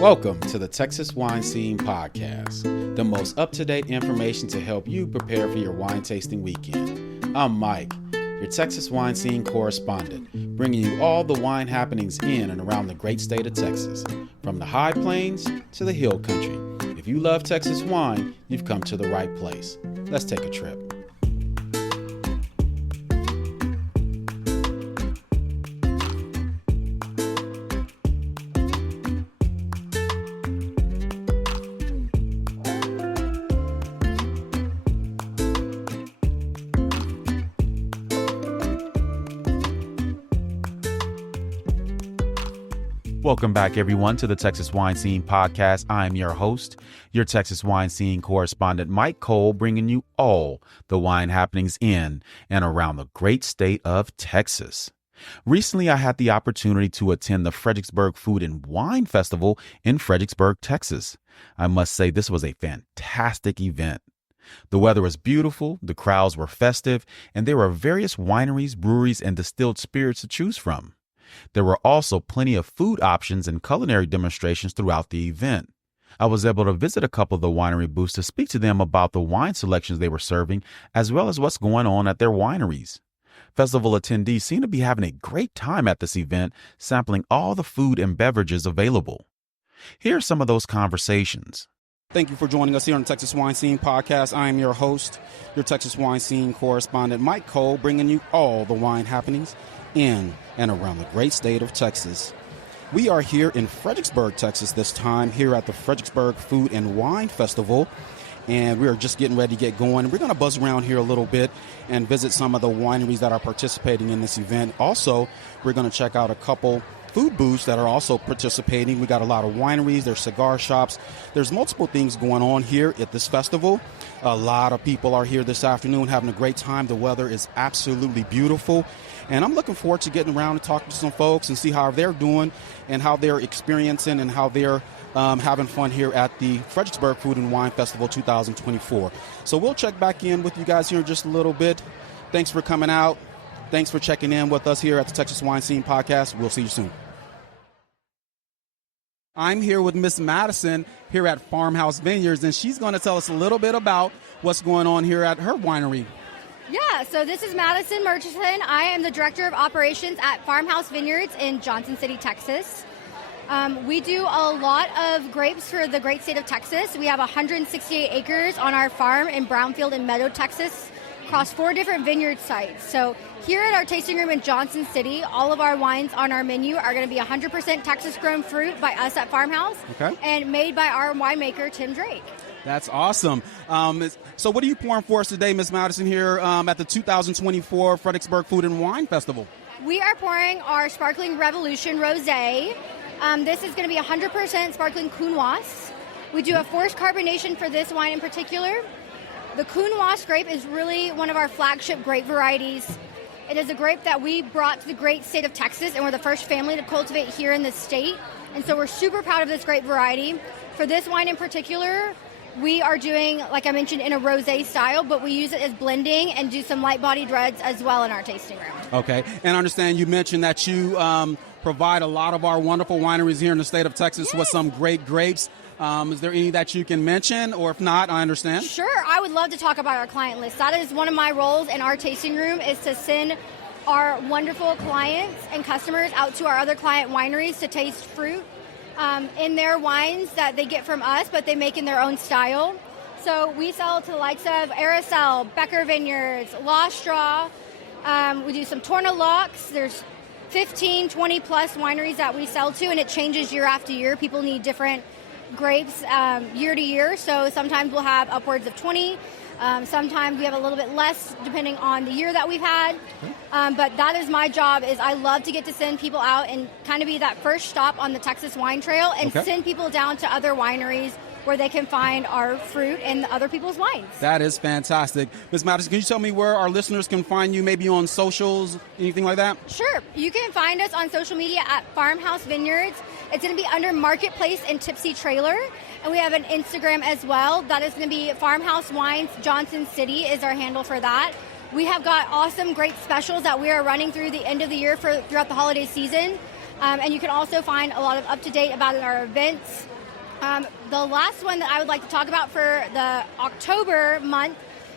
Welcome to the Texas Wine Scene Podcast, the most up-to-date information to help you prepare for your wine tasting weekend. I'm Mike, your Texas Wine Scene correspondent, bringing you all the wine happenings in and around the great state of Texas, from the high plains to the hill country. If you love Texas wine, you've come to the right place. Let's take a trip. Welcome back, everyone, to the Texas Wine Scene Podcast. I'm your host, your Texas Wine Scene correspondent, Mike Cole, bringing you all the wine happenings in and around the great state of Texas. Recently, I had the opportunity to attend the Fredericksburg Food and Wine Festival in Fredericksburg, Texas. I must say this was a fantastic event. The weather was beautiful, the crowds were festive, and there were various wineries, breweries, and distilled spirits to choose from. There were also plenty of food options and culinary demonstrations throughout the event. I was able to visit a couple of the winery booths to speak to them about the wine selections they were serving, as well as what's going on at their wineries. Festival attendees seem to be having a great time at this event, sampling all the food and beverages available. Here are some of those conversations. Thank you for joining us here on the Texas Wine Scene Podcast. I am your host, your Texas Wine Scene correspondent, Mike Cole, bringing you all the wine happenings in and around the great state of Texas. We are here in Fredericksburg, Texas this time, here at the Fredericksburg Food and Wine Festival, and we are just getting ready to get going. We're going to buzz around here a little bit and visit some of the wineries that are participating in this event. Also, we're going to check out a couple food booths that are also participating. We got a lot of wineries, there's cigar shops. There's multiple things going on here at this festival. A lot of people are here this afternoon having a great time. The weather is absolutely beautiful. And I'm looking forward to getting around and talking to some folks and see how they're doing and how they're experiencing and how they're having fun here at the Fredericksburg Food and Wine Festival 2024. So we'll check back in with you guys here in just a little bit. Thanks for coming out. Thanks for checking in with us here at the Texas Wine Scene Podcast. We'll see you soon. I'm here with Miss Madison here at Farmhouse Vineyards, and she's going to tell us a little bit about what's going on here at her winery. Yeah, so this is Madison Murchison. I am the Director of Operations at Farmhouse Vineyards in Johnson City, Texas. We do a lot of grapes for the great state of Texas. We have 168 acres on our farm in Brownfield and Meadow, Texas, across 4 different vineyard sites. So here at our tasting room in Johnson City, all of our wines on our menu are going to be 100% Texas-grown fruit by us at Farmhouse, and made by our winemaker, Tim Drake. That's awesome. So what are you pouring for us today, Miss Madison, here at the 2024 Fredericksburg Food and Wine Festival? We are pouring our Sparkling Revolution Rosé. This is going to be 100% sparkling Counoise. We do a forced carbonation for this wine in particular. The Counoise grape is really one of our flagship grape varieties. It is a grape that we brought to the great state of Texas, and we're the first family to cultivate here in the state. And so we're super proud of this grape variety. For this wine in particular, we are doing, like I mentioned, in a rosé style, but we use it as blending and do some light-bodied reds as well in our tasting room. Okay, and I understand you mentioned that you provide a lot of our wonderful wineries here in the state of Texas with some great grapes. Is there any that you can mention, or if not, I understand? Sure, I would love to talk about our client list. That is one of my roles in our tasting room, is to send our wonderful clients and customers out to our other client wineries to taste fruit in their wines that they get from us, but they make in their own style. So we sell to the likes of Aracel, Becker Vineyards, La Straw. We do some Tornalox. There's 15, 20 plus wineries that we sell to, and it changes year after year. People need different grapes year to year, so sometimes we'll have upwards of 20. Sometimes we have a little bit less depending on the year that we've had. But that is my job, is I love to get to send people out and kind of be that first stop on the Texas wine trail and send people down to other wineries where they can find our fruit and other people's wines. That is fantastic. Ms. Madison, can you tell me where our listeners can find you, maybe on socials, anything like that? Sure. You can find us on social media at Farmhouse Vineyards. It's going to be under Marketplace and Tipsy Trailer. And we have an Instagram as well. That is going to be Farmhouse Wines Johnson City is our handle for that. We have got awesome, great specials that we are running through the end of the year throughout the holiday season. And you can also find a lot of up-to-date about our events. The last one that I would like to talk about for the October month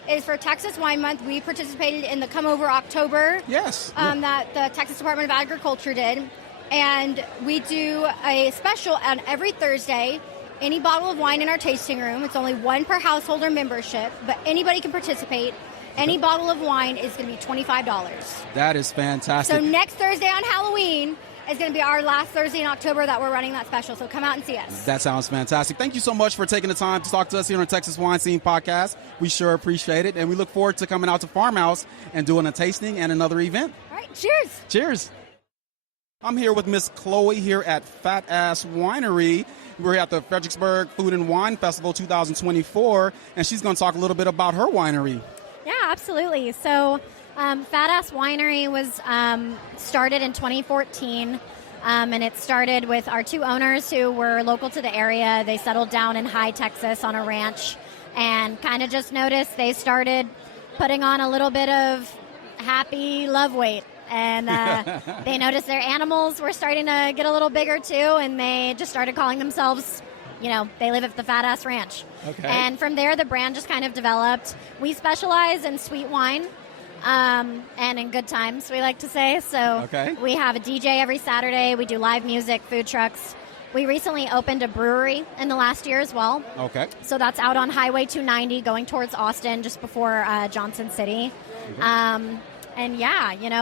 is for Texas Wine Month. We participated in the Come Over October that the Texas Department of Agriculture did. And we do a special on every Thursday. Any bottle of wine in our tasting room, it's only one per household or membership, but anybody can participate. Any bottle of wine is going to be $25. That is fantastic. So next Thursday on Halloween is going to be our last Thursday in October that we're running that special. So come out and see us. That sounds fantastic. Thank you so much for taking the time to talk to us here on the Texas Wine Scene Podcast. We sure appreciate it. And we look forward to coming out to Farmhouse and doing a tasting and another event. All right. Cheers. Cheers. I'm here with Miss Chloe here at FatAss Winery. We're at the Fredericksburg Food and Wine Festival 2024, and she's going to talk a little bit about her winery. Yeah, absolutely. So FatAss Winery was started in 2014, and it started with our two owners who were local to the area. They settled down in High, Texas on a ranch and kind of just noticed they started putting on a little bit of happy love weight. And they noticed their animals were starting to get a little bigger, too, and they just started calling themselves, they live at the FatAss Ranch. Okay. And from there, the brand just kind of developed. We specialize in sweet wine and in good times, we like to say. So we have a DJ every Saturday. We do live music, food trucks. We recently opened a brewery in the last year as well. Okay. So that's out on Highway 290 going towards Austin, just before Johnson City. Okay. And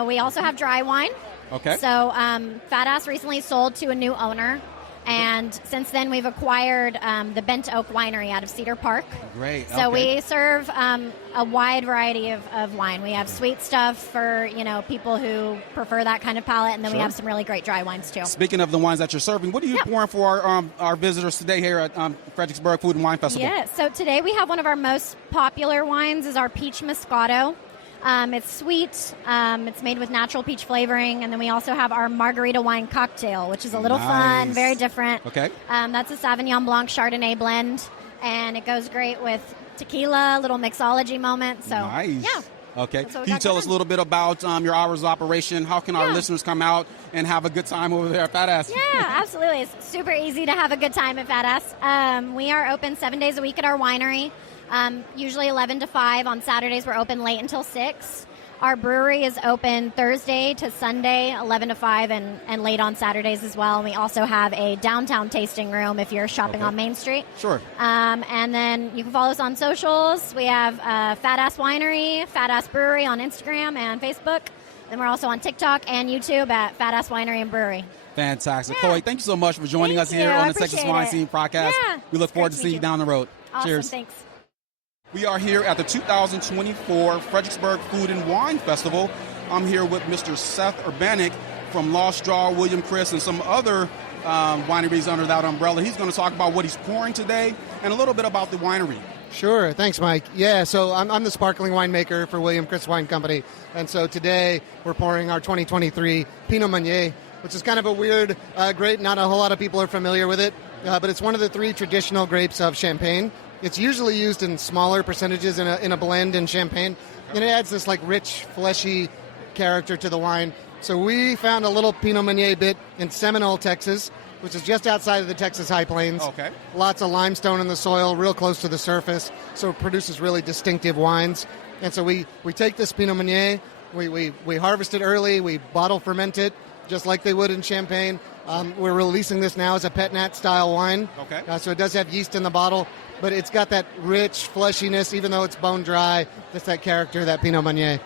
we also have dry wine. Okay. So FatAss recently sold to a new owner. And since then, we've acquired the Bent Oak Winery out of Cedar Park. Great. So we serve a wide variety of wine. We have sweet stuff for, people who prefer that kind of palate. And then we have some really great dry wines, too. Speaking of the wines that you're serving, what are you pouring for our visitors today here at Fredericksburg Food and Wine Festival? Yeah, so today we have one of our most popular wines is our Peach Moscato. It's sweet. It's made with natural peach flavoring. And then we also have our margarita wine cocktail, which is a little fun, very different. Okay. That's a Sauvignon Blanc Chardonnay blend. And it goes great with tequila, little mixology moment. So, nice. Yeah. Okay. Can you tell us a little bit about your hours of operation? How can our listeners come out and have a good time over there at FatAss? Yeah, absolutely. It's super easy to have a good time at FatAss. We are open 7 days a week at our winery. Usually 11 to 5. On Saturdays, we're open late until 6. Our brewery is open Thursday to Sunday, 11 to 5, and late on Saturdays as well. And we also have a downtown tasting room if you're shopping on Main Street. Sure. And then you can follow us on socials. We have FatAss Winery, FatAss Brewery on Instagram and Facebook. And we're also on TikTok and YouTube at FatAss Winery and Brewery. Fantastic. Yeah. Chloe, thank you so much for joining us here on the Texas Wine Scene Podcast. Yeah. We look forward to seeing you down the road. Awesome. Cheers. Thanks. We are here at the 2024 Fredericksburg Food and Wine Festival. I'm here with Mr. Seth Urbanik from Lost Draw, William Chris, and some other wineries under that umbrella. He's going to talk about what he's pouring today and a little bit about the winery. Sure. Thanks, Mike. Yeah, so I'm the sparkling winemaker for William Chris Wine Company. And so today we're pouring our 2023 Pinot Meunier, which is kind of a weird grape. Not a whole lot of people are familiar with it, but it's one of the 3 traditional grapes of Champagne. It's usually used in smaller percentages in a blend in Champagne, and it adds this like rich, fleshy character to the wine. So we found a little Pinot Meunier bit in Seminole, Texas, which is just outside of the Texas High Plains. Okay. Lots of limestone in the soil, real close to the surface, so it produces really distinctive wines. And so we take this Pinot Meunier, we harvest it early, we bottle ferment it, just like they would in Champagne. We're releasing this now as a pet nat style wine. Okay. So it does have yeast in the bottle, but it's got that rich fleshiness, even though it's bone dry. That's that character, that Pinot Meunier.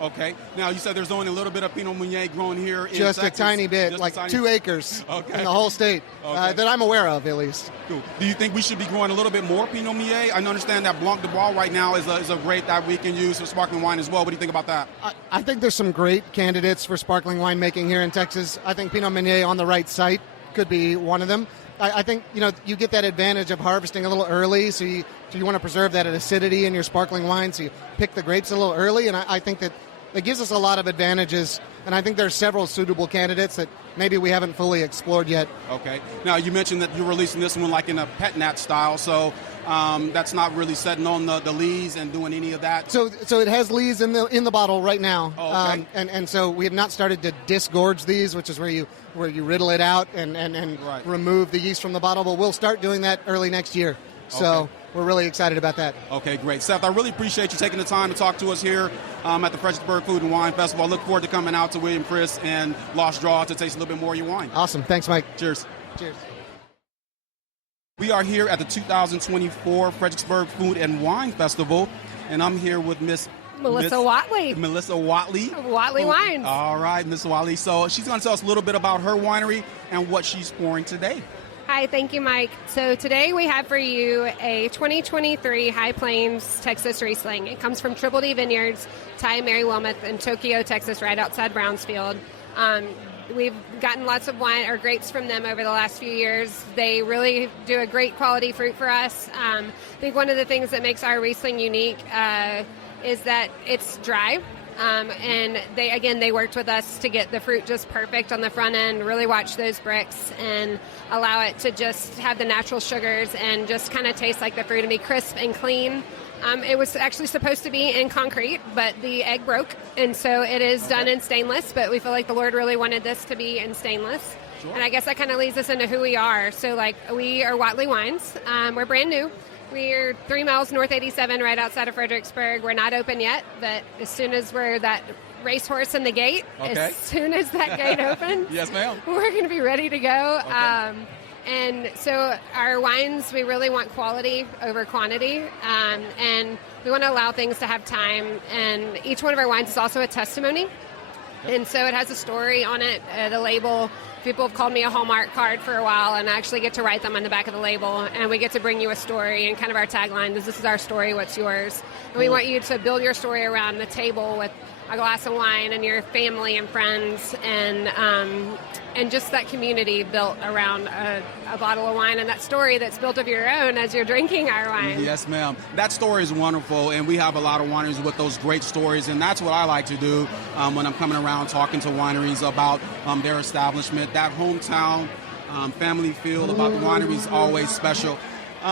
Okay. Now, you said there's only a little bit of Pinot Meunier grown here in Just Texas. A tiny bit, like 2 acres in the whole state, that I'm aware of, at least. Cool. Do you think we should be growing a little bit more Pinot Meunier? I understand that Blanc de Bois right now is a grape that we can use for sparkling wine as well. What do you think about that? I think there's some great candidates for sparkling winemaking here in Texas. I think Pinot Meunier on the right site could be one of them. I think, you get that advantage of harvesting a little early, so you want to preserve that acidity in your sparkling wine, so you pick the grapes a little early, and I think that gives us a lot of advantages, and I think there's several suitable candidates that maybe we haven't fully explored yet. Okay. Now, you mentioned that you're releasing this one like in a pet nat style, so that's not really setting on the lees and doing any of that? So it has lees in the bottle right now. Oh, okay. And so we have not started to disgorge these, which is where you riddle it out and Right. remove the yeast from the bottle. But we'll start doing that early next year. So we're really excited about that. Okay, great. Seth, I really appreciate you taking the time to talk to us here at the Fredericksburg Food and Wine Festival. I look forward to coming out to William Chris and Lost Draw to taste a little bit more of your wine. Awesome. Thanks, Mike. Cheers. Cheers. We are here at the 2024 Fredericksburg Food and Wine Festival, and I'm here with Melissa Whatley. Melissa Whatley. Whatley Wines. All right, Miss Whatley. So she's going to tell us a little bit about her winery and what she's pouring today. Hi, thank you, Mike. So today we have for you a 2023 High Plains Texas Riesling. It comes from Triple D Vineyards, Ty, Mary Wilmoth in Tokyo, Texas, right outside Brownsfield. We've gotten lots of wine or grapes from them over the last few years. They really do a great quality fruit for us. I think one of the things that makes our Riesling unique is that it's dry. And they worked with us to get the fruit just perfect on the front end, really watch those bricks and allow it to just have the natural sugars and just kind of taste like the fruit and be crisp and clean. It was actually supposed to be in concrete, but the egg broke, and so it is done in stainless, but we feel like the Lord really wanted this to be in stainless. Sure. And I guess that kind of leads us into who we are. So, we are Whatley Wines. We're brand new. We're 3 miles north 87, right outside of Fredericksburg. We're not open yet, but as soon as we're that racehorse in the gate, as soon as that gate opens, yes, ma'am, we're going to be ready to go. Okay. And so our wines, we really want quality over quantity, and we want to allow things to have time. And each one of our wines is also a testimony, and so it has a story on it. The label, people have called me a Hallmark card for a while, and I actually get to write them on the back of the label, and we get to bring you a story, and kind of our tagline is, "This is our story, what's yours?" And we want you to build your story around the table with a glass of wine and your family and friends, and just that community built around a bottle of wine, and that story that's built of your own as you're drinking our wine. Yes, ma'am. That story is wonderful, and we have a lot of wineries with those great stories, and that's what I like to do when I'm coming around talking to wineries about their establishment. That hometown family feel about the winery is always special.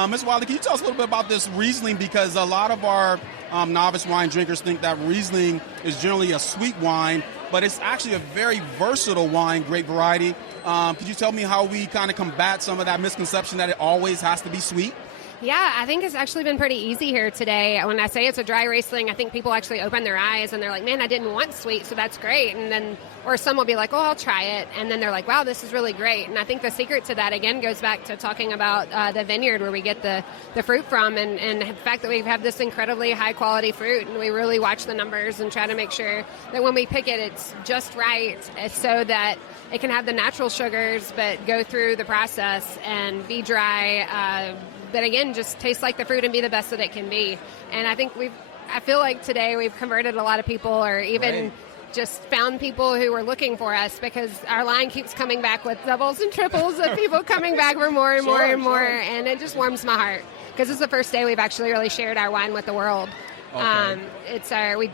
Ms. Wiley, can you tell us a little bit about this Riesling? Because a lot of our novice wine drinkers think that Riesling is generally a sweet wine, but it's actually a very versatile wine, great variety. Could you tell me how we kind of combat some of that misconception that it always has to be sweet? Yeah, I think it's actually been pretty easy here today. When I say it's a dry Riesling, I think people actually open their eyes and they're like, man, I didn't want sweet, so that's great. And then, or some will be like, oh, I'll try it. And then they're like, wow, this is really great. And I think the secret to that, again, goes back to talking about the vineyard where we get the fruit from, and the fact that we have this incredibly high quality fruit, and we really watch the numbers and try to make sure that when we pick it, it's just right so that it can have the natural sugars but go through the process and be dry, but again, just taste like the fruit and be the best that it can be. And I think I feel like today we've converted a lot of people, or even just found people who were looking for us, because our line keeps coming back with doubles and triples of people coming back for more and more and more. And it just warms my heart, because it's the first day we've actually really shared our wine with the world. Okay.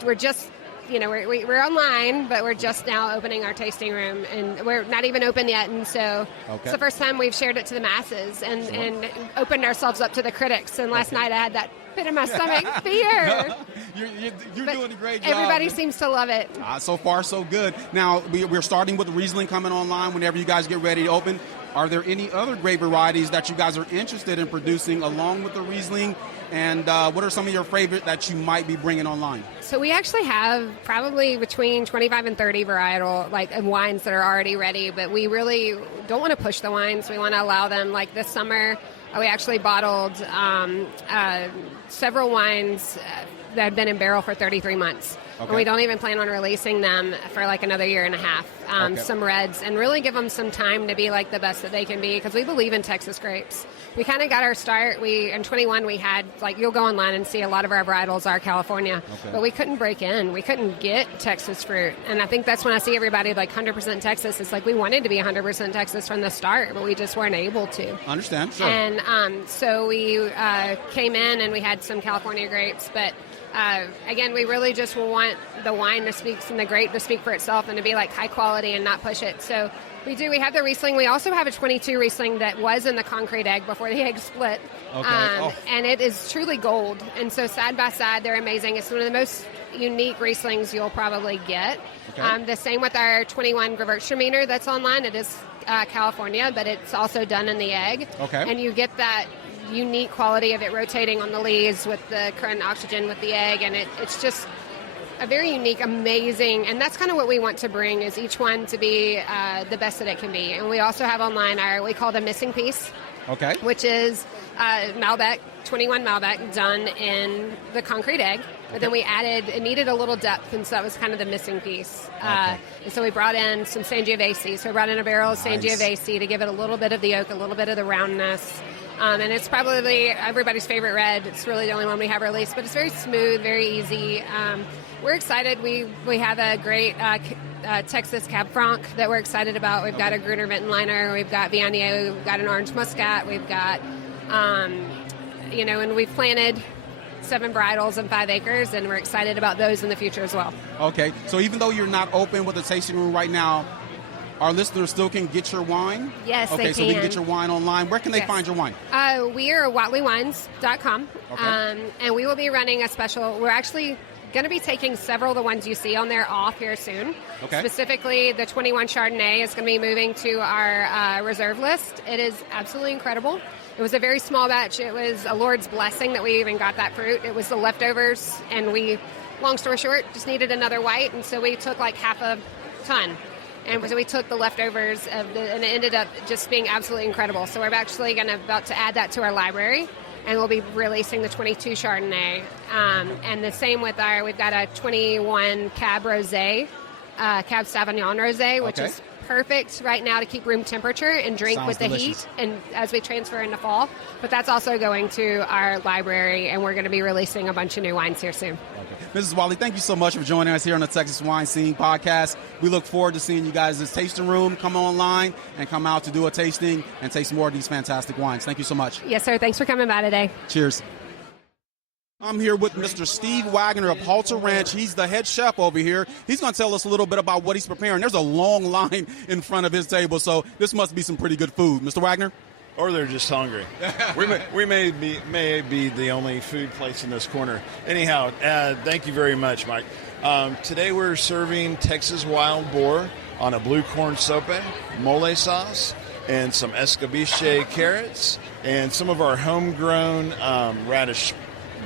We're just, we're online, but we're just now opening our tasting room, and we're not even open yet. And so it's the first time we've shared it to the masses and opened ourselves up to the critics. And last night I had that pit in my stomach fear. You're doing a great job. Everybody seems to love it. So far, so good. Now, we're starting with the Riesling coming online whenever you guys get ready to open. Are there any other grape varieties that you guys are interested in producing along with the Riesling? And what are some of your favorite that you might be bringing online? So we actually have probably between 25 and 30 varietal wines that are already ready, but we really don't want to push the wines. We want to allow them. Like this summer, we actually bottled several wines that had been in barrel for 33 months. Okay. And we don't even plan on releasing them for another year and a half. Some reds, and really give them some time to be the best that they can be, because we believe in Texas grapes. We kind of got our start. In 21 we had, you'll go online and see a lot of our varietals are California, but we couldn't break in. We couldn't get Texas fruit. And I think that's when I see everybody 100% Texas. It's we wanted to be 100% Texas from the start, but we just weren't able to. Understand, sure. And so we came in and we had some California grapes, but again, we really just want the wine to speak and the grape to speak for itself, and to be high quality and not push it. So We do. We have the Riesling. We also have a 22 Riesling that was in the concrete egg before the egg split. Okay. And it is truly gold. And so side by side, they're amazing. It's one of the most unique Rieslings you'll probably get. Okay. The same with our 21 Gewürztraminer that's online. It is California, but it's also done in the egg. Okay. And you get that unique quality of it rotating on the lees with the current oxygen with the egg. And it's just a very unique, amazing, and that's kind of what we want to bring, is each one to be the best that it can be. And we also have online we call the missing piece, Okay. which is Malbec, 21 Malbec done in the concrete egg. But then we added, it needed a little depth, and so that was kind of the missing piece. And so we brought in some Sangiovese. So we brought in a barrel of Sangiovese to give it a little bit of the oak, a little bit of the roundness. And it's probably everybody's favorite red. It's really the only one we have released, but it's very smooth, very easy. We're excited. We have a great Texas Cab Franc that we're excited about. We've got a Gruner Veltliner. We've got Viognier. We've got an Orange Muscat. We've got, and we've planted 7 varietals and 5 acres, and we're excited about those in the future as well. Okay. So even though you're not open with the tasting room right now, our listeners still can get your wine? Yes, they Okay, so we can get your wine online. Where can they find your wine? We are at WhatleyWines.com, Okay. and we will be running a special. We're actually going to be taking several of the ones you see on there off here soon. Okay. Specifically, the 21 Chardonnay is going to be moving to our reserve list. It is absolutely incredible. It was a very small batch. It was a Lord's blessing that we even got that fruit. It was the leftovers, and we, long story short, just needed another white, and so we took like half a ton. And so we took the leftovers and it ended up just being absolutely incredible. So we're actually about to add that to our library, and we'll be releasing the 22 Chardonnay. And the same with we've got a 21 Cab Rosé, Cab Sauvignon Rosé, which is perfect right now to keep room temperature and drink Sounds with the delicious. heat and as we transfer into fall. But that's also going to our library, and we're going to be releasing a bunch of new wines here soon. Mrs. Whatley, thank you so much for joining us here on the Texas Wine Scene podcast. We look forward to seeing you guys in this tasting room. Come online and come out to do a tasting and taste more of these fantastic wines. Thank you so much. Yes, sir. Thanks for coming by today. Cheers. I'm here with Mr. Steve Wagner of Halter Ranch. He's the head chef over here. He's going to tell us a little bit about what he's preparing. There's a long line in front of his table, so this must be some pretty good food. Mr. Wagner? Or they're just hungry. we may be the only food place in this corner. Anyhow, thank you very much, Mike. Today we're serving Texas wild boar on a blue corn sope, mole sauce, and some escabeche carrots, and some of our homegrown radish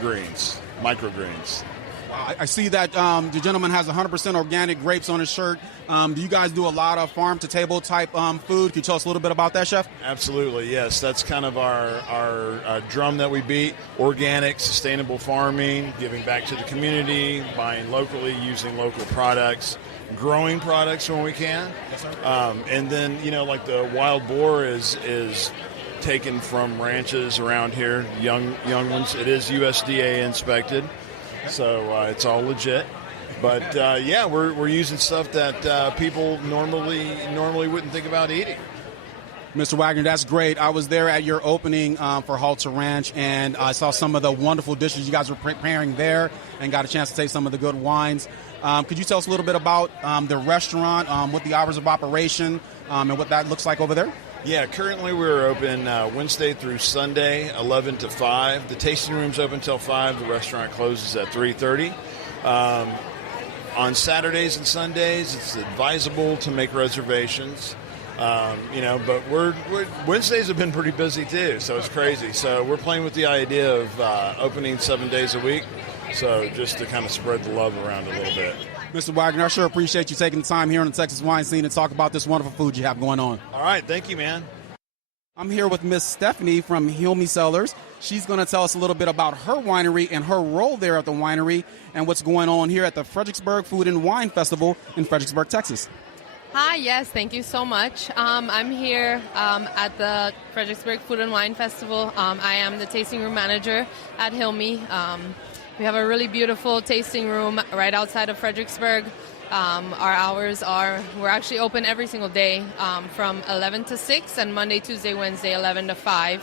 greens, microgreens. I see that the gentleman has 100% organic grapes on his shirt. Do you guys do a lot of farm-to-table type food? Can you tell us a little bit about that, Chef? Absolutely, yes. That's kind of our drum that we beat. Organic, sustainable farming, giving back to the community, buying locally, using local products, growing products when we can. Yes, sir. And then, like the wild boar is taken from ranches around here, young ones. It is USDA inspected. So it's all legit, but we're using stuff that people normally wouldn't think about eating. Mr. Wagner, that's great. I was there at your opening for Halter Ranch, and I saw some of the wonderful dishes you guys were preparing there, and got a chance to taste some of the good wines. Could you tell us a little bit about the restaurant, what the hours of operation, and what that looks like over there? Yeah, currently we're open Wednesday through Sunday, 11 to 5. The tasting room's open till 5. The restaurant closes at 3:30. On Saturdays and Sundays, it's advisable to make reservations. But Wednesdays have been pretty busy too, so it's crazy. So we're playing with the idea of opening 7 days a week, so just to kind of spread the love around a little bit. Mr. Wagner, I sure appreciate you taking the time here on the Texas Wine Scene and talk about this wonderful food you have going on. All right, thank you, man. I'm here with Miss Stephanie from Hilmy Cellars. She's going to tell us a little bit about her winery and her role there at the winery and what's going on here at the Fredericksburg Food and Wine Festival in Fredericksburg, Texas. Hi, yes, thank you so much. I'm here at the Fredericksburg Food and Wine Festival. I am the tasting room manager at Hilmy. We have a really beautiful tasting room right outside of Fredericksburg. Our hours we're actually open every single day from 11 to 6 and Monday, Tuesday, Wednesday, 11 to 5.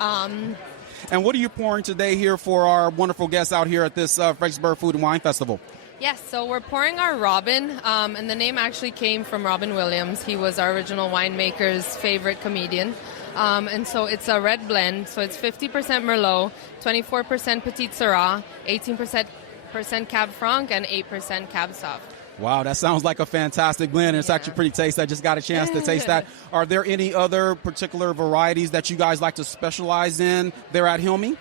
And what are you pouring today here for our wonderful guests out here at this Fredericksburg Food and Wine Festival? Yes, so we're pouring our Robin, and the name actually came from Robin Williams. He was our original winemaker's favorite comedian. And so it's a red blend, so it's 50% Merlot, 24% Petit Syrah, 18% Cab Franc, and 8% Cab Sauv. Wow, that sounds like a fantastic blend. It's actually pretty tasty. I just got a chance to taste that. Are there any other particular varieties that you guys like to specialize in there at Hilmy?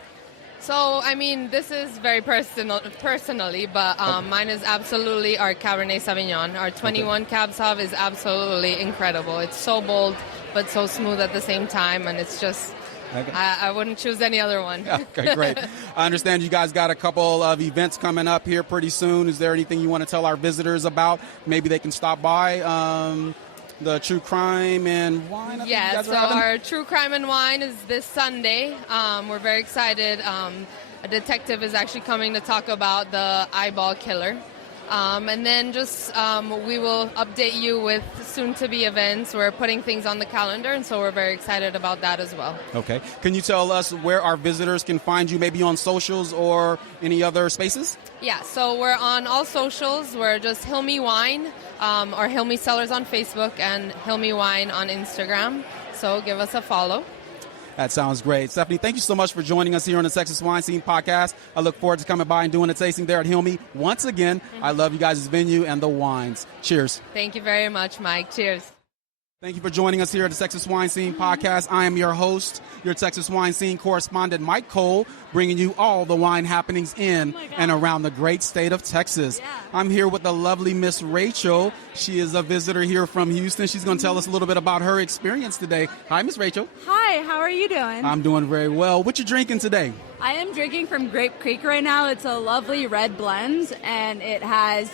So, I mean, this is very personally, but mine is absolutely our Cabernet Sauvignon. Our 21 Cab Sauv is absolutely incredible. It's so bold, but so smooth at the same time, and it's just, I wouldn't choose any other one. Okay, great. I understand you guys got a couple of events coming up here pretty soon. Is there anything you want to tell our visitors about? Maybe they can stop by. The True Crime and Wine? Yeah, so our True Crime and Wine is this Sunday. We're very excited. A detective is actually coming to talk about the eyeball killer. And then just we will update you with soon-to-be events. We're putting things on the calendar, and so we're very excited about that as well. Okay. Can you tell us where our visitors can find you, maybe on socials or any other spaces? Yeah, so we're on all socials. We're just Hilmy Wine or Hilmy Cellars on Facebook and Hilmy Wine on Instagram. So give us a follow. That sounds great. Stephanie, thank you so much for joining us here on the Texas Wine Scene Podcast. I look forward to coming by and doing a tasting there at Hilmy. Once again, I love you guys' venue and the wines. Cheers. Thank you very much, Mike. Cheers. Thank you for joining us here at the Texas Wine Scene Podcast. I am your host, your Texas Wine Scene correspondent, Mike Cole, bringing you all the wine happenings in and around the great state of Texas. Yeah. I'm here with the lovely Miss Rachel. She is a visitor here from Houston. She's going to tell us a little bit about her experience today. Hi, Miss Rachel. Hi, how are you doing? I'm doing very well. What you drinking today? I am drinking from Grape Creek right now. It's a lovely red blend, and it has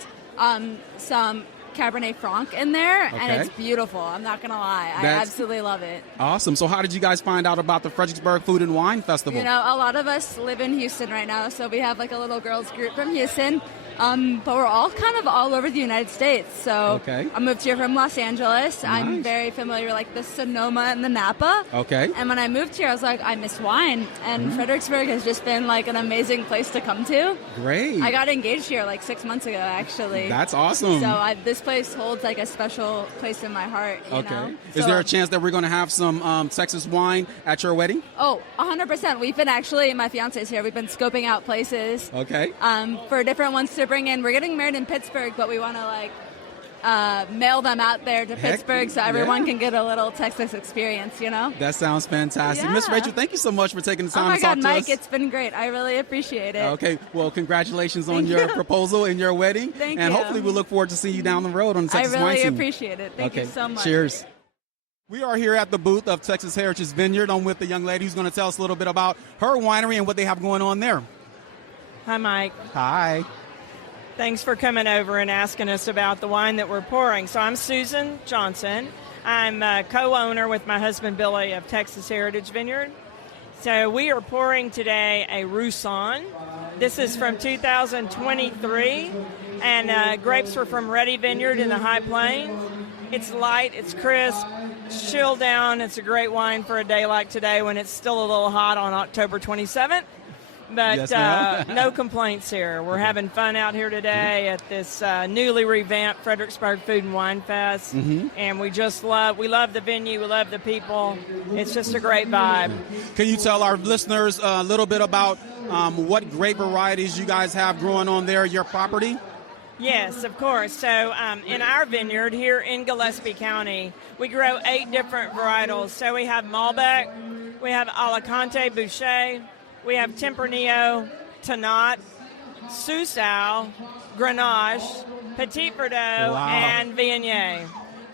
some Cabernet Franc in there, and it's beautiful. I'm not gonna lie, I absolutely love it. Awesome. So how did you guys find out about the Fredericksburg Food and Wine Festival? You know, a lot of us live in Houston right now, so we have like a little girls group from Houston, but we're all kind of all over the United States. So I moved here from Los Angeles. Nice. I'm very familiar with like the Sonoma and the Napa. And when I moved here, I was like, I miss wine, and Fredericksburg has just been like an amazing place to come to. Great. I got engaged here like 6 months ago, actually. That's awesome. So this place holds like a special place in my heart. You know? Is there a chance that we're going to have some Texas wine at your wedding? Oh, 100%. We've been actually, my fiance's here, we've been scoping out places. For different ones to bring in. We're getting married in Pittsburgh, but we want to like mail them out there to Pittsburgh so everyone can get a little Texas experience, you know? That sounds fantastic. Miss Rachel, thank you so much for taking the time to talk to us. Oh my God, Mike, it's been great. I really appreciate it. Okay, well, congratulations on your proposal and your wedding. Thank you. And hopefully we'll look forward to seeing you down the road on the Texas Wine Scene. I really appreciate it. Thank you so much. Cheers. We are here at the booth of Texas Heritage Vineyard. I'm with the young lady who's going to tell us a little bit about her winery and what they have going on there. Hi, Mike. Hi. Thanks for coming over and asking us about the wine that we're pouring. So I'm Susan Johnson. I'm a co-owner with my husband Billy of Texas Heritage Vineyard. So we are pouring today a Roussan. This is from 2023, and grapes are from Ready Vineyard in the High Plains. It's light, it's crisp, it's chilled down. It's a great wine for a day like today when it's still a little hot on October 27th. But no complaints here. We're having fun out here today at this newly revamped Fredericksburg Food and Wine Fest. And we love the venue, we love the people. It's just a great vibe. Can you tell our listeners a little bit about what grape varieties you guys have growing on there, your property? Yes, of course. So in our vineyard here in Gillespie County, we grow 8 different varietals. So we have Malbec, we have Alicante Boucher, we have Tempranillo, Tannat, Sous-Sal, Grenache, Petit Verdot, and Viognier.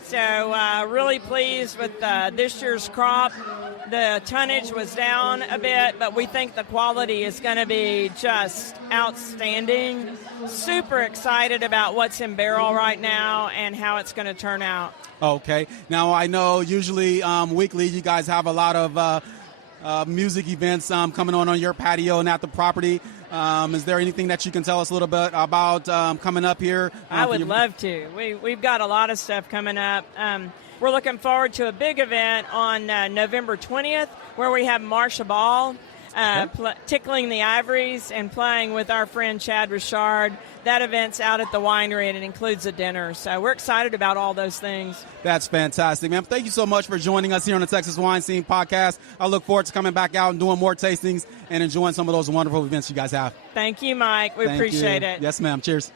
So really pleased with this year's crop. The tonnage was down a bit, but we think the quality is going to be just outstanding. Super excited about what's in barrel right now and how it's going to turn out. Okay. Now, I know usually weekly you guys have a lot of music events coming on your patio and at the property. Is there anything that you can tell us a little bit about coming up here? I would love to. We've got a lot of stuff coming up. We're looking forward to a big event on November 20th where we have Marsha Ball. Tickling the Ivories and playing with our friend Chad Richard. That event's out at the winery, and it includes a dinner. So we're excited about all those things. That's fantastic, man. Thank you so much for joining us here on the Texas Wine Scene Podcast. I look forward to coming back out and doing more tastings and enjoying some of those wonderful events you guys have. Thank you, Mike. We appreciate it. Yes, ma'am. Cheers.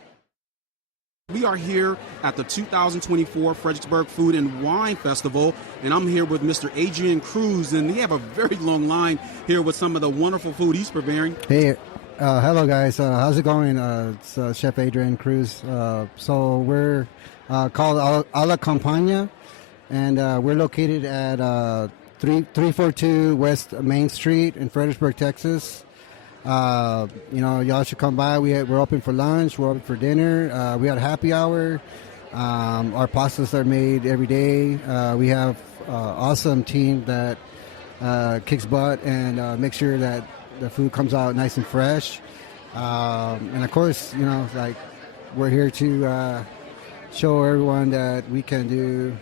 We are here at the 2024 Fredericksburg Food and Wine Festival, and I'm here with Mr. Adrian Cruz, and we have a very long line here with some of the wonderful food he's preparing. Hey, hello guys. How's it going? It's Chef Adrian Cruz. So we're called A La Campagna, and we're located at 342 West Main Street in Fredericksburg, Texas. Y'all should come by. We're open for lunch. We're open for dinner. We had a happy hour. Our pastas are made every day. We have awesome team that kicks butt and make sure that the food comes out nice and fresh. And of course, we're here to show everyone that we can do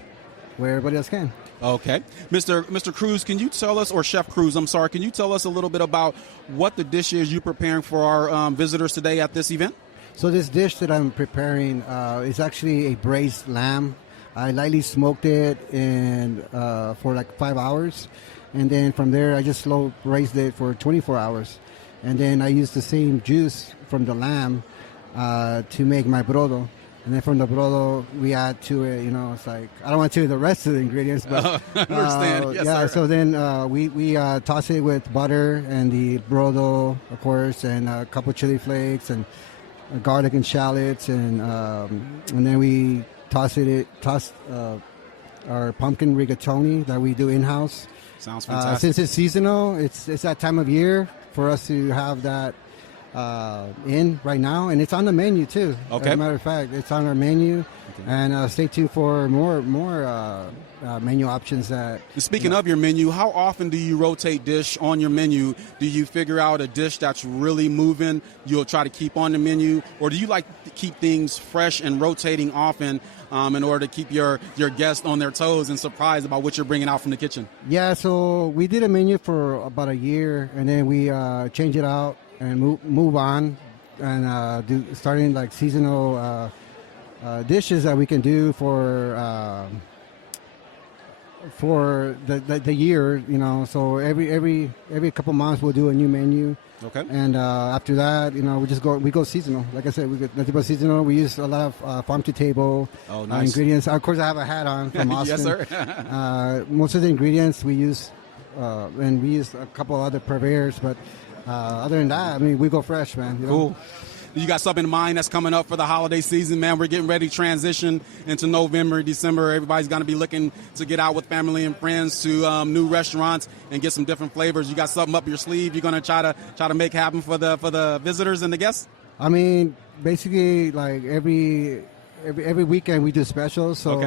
what everybody else can. Okay. Mr. Cruz, can you tell us, or Chef Cruz, I'm sorry, can you tell us a little bit about what the dish is you're preparing for our visitors today at this event? So this dish that I'm preparing is actually a braised lamb. I lightly smoked it for like 5 hours. And then from there, I just slow braised it for 24 hours. And then I used the same juice from the lamb to make my brodo. And then from the brodo, we add to it, it's like, I don't want to tell you the rest of the ingredients, but I understand. Yes, yeah. Sir. So then we toss it with butter and the brodo, of course, and a couple chili flakes and garlic and shallots, and then we toss our pumpkin rigatoni that we do in-house. Sounds fantastic. Since it's seasonal, it's that time of year for us to have that in right now, and it's on the menu too. Okay. As a matter of fact, it's on our menu, and stay tuned for more menu options. Speaking of your menu, how often do you rotate dish on your menu? Do you figure out a dish that's really moving, you'll try to keep on the menu, or do you like to keep things fresh and rotating often in order to keep your guests on their toes and surprised about what you're bringing out from the kitchen? Yeah, so we did a menu for about a year, and then we change it out and move on, and starting like seasonal dishes that we can do for the year. So every couple months we'll do a new menu. Okay. And after that, we go seasonal. Like I said, we go nothing but seasonal. We use a lot of farm to table ingredients. Of course, I have a hat on from Austin. Yes, sir. Most of the ingredients we use, and we use a couple other purveyors, but. Other than that, we go fresh, man. Cool. You got something in mind that's coming up for the holiday season, man? We're getting ready to transition into November, December. Everybody's going to be looking to get out with family and friends to new restaurants and get some different flavors. You got something up your sleeve you're going to try to make happen for the visitors and the guests? Basically, like every weekend we do specials, so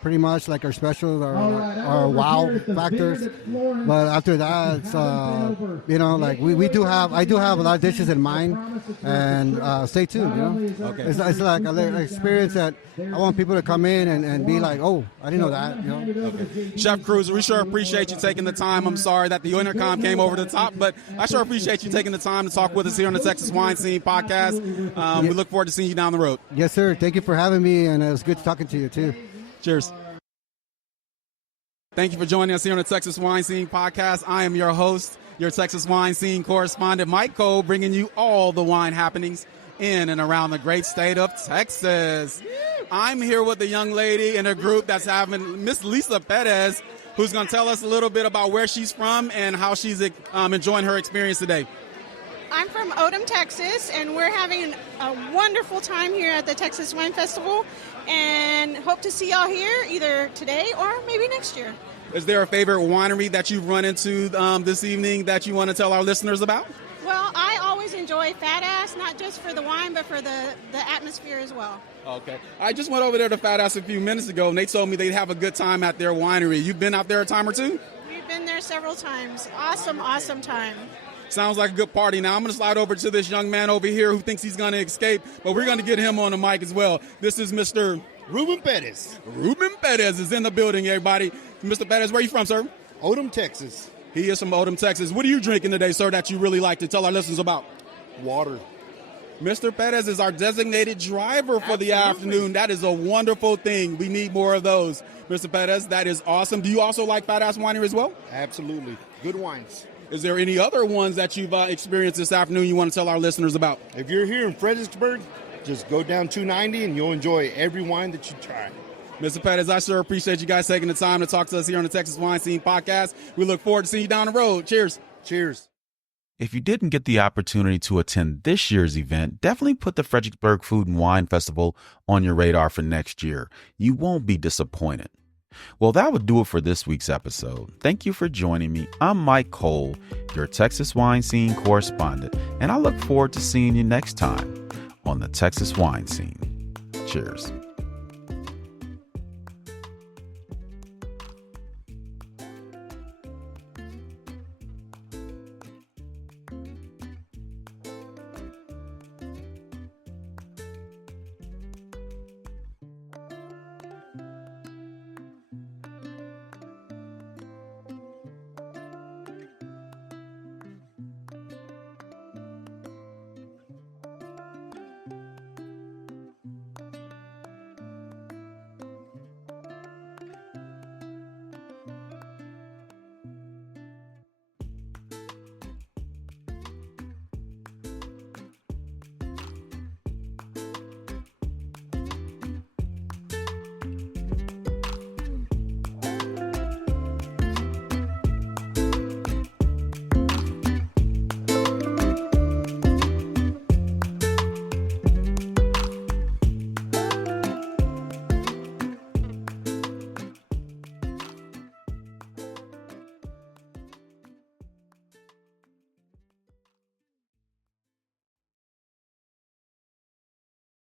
pretty much like our specials are wow factors. But after that, it's, I do have a lot of dishes in mind, and stay tuned. Okay. It's like an experience that I want people to come in and be like, oh, I didn't know that. Okay. Chef Cruz, we sure appreciate you taking the time. I'm sorry that the intercom came over the top, but I sure appreciate you taking the time to talk with us here on the Texas Wine Scene Podcast. We look forward to seeing you down the road. Yes, sir. Thank you for having me, and it was good talking to you too. Cheers. Thank you for joining us here on the Texas Wine Scene Podcast. I am your host, your Texas Wine Scene correspondent, Mike Cole, bringing you all the wine happenings in and around the great state of Texas. I'm here with a young lady in a group that's having Miss Lisa Perez, who's going to tell us a little bit about where she's from and how she's enjoying her experience today. I'm from Odom, Texas, and we're having a wonderful time here at the Texas Wine Festival, and hope to see y'all here either today or maybe next year. Is there a favorite winery that you've run into this evening that you want to tell our listeners about? Well, I always enjoy FatAss, not just for the wine, but for the atmosphere as well. Okay. I just went over there to FatAss a few minutes ago, and they told me they'd have a good time at their winery. You've been out there a time or two? We've been there several times. Awesome time. Sounds like a good party. Now, I'm going to slide over to this young man over here who thinks he's going to escape, but we're going to get him on the mic as well. This is Mr. Ruben Perez. Ruben Perez is in the building, everybody. Mr. Perez, where are you from, sir? Odom, Texas. He is from Odom, Texas. What are you drinking today, sir, that you really like to tell our listeners about? Water. Mr. Perez is our designated driver for the afternoon. That is a wonderful thing. We need more of those. Mr. Perez, that is awesome. Do you also like FatAss Winery as well? Absolutely. Good wines. Is there any other ones that you've experienced this afternoon you want to tell our listeners about? If you're here in Fredericksburg, just go down 290 and you'll enjoy every wine that you try. Mr. Perez, I sure appreciate you guys taking the time to talk to us here on the Texas Wine Scene Podcast. We look forward to seeing you down the road. Cheers. Cheers. If you didn't get the opportunity to attend this year's event, definitely put the Fredericksburg Food and Wine Festival on your radar for next year. You won't be disappointed. Well, that would do it for this week's episode. Thank you for joining me. I'm Mike Cole, your Texas Wine Scene correspondent, and I look forward to seeing you next time on the Texas Wine Scene. Cheers.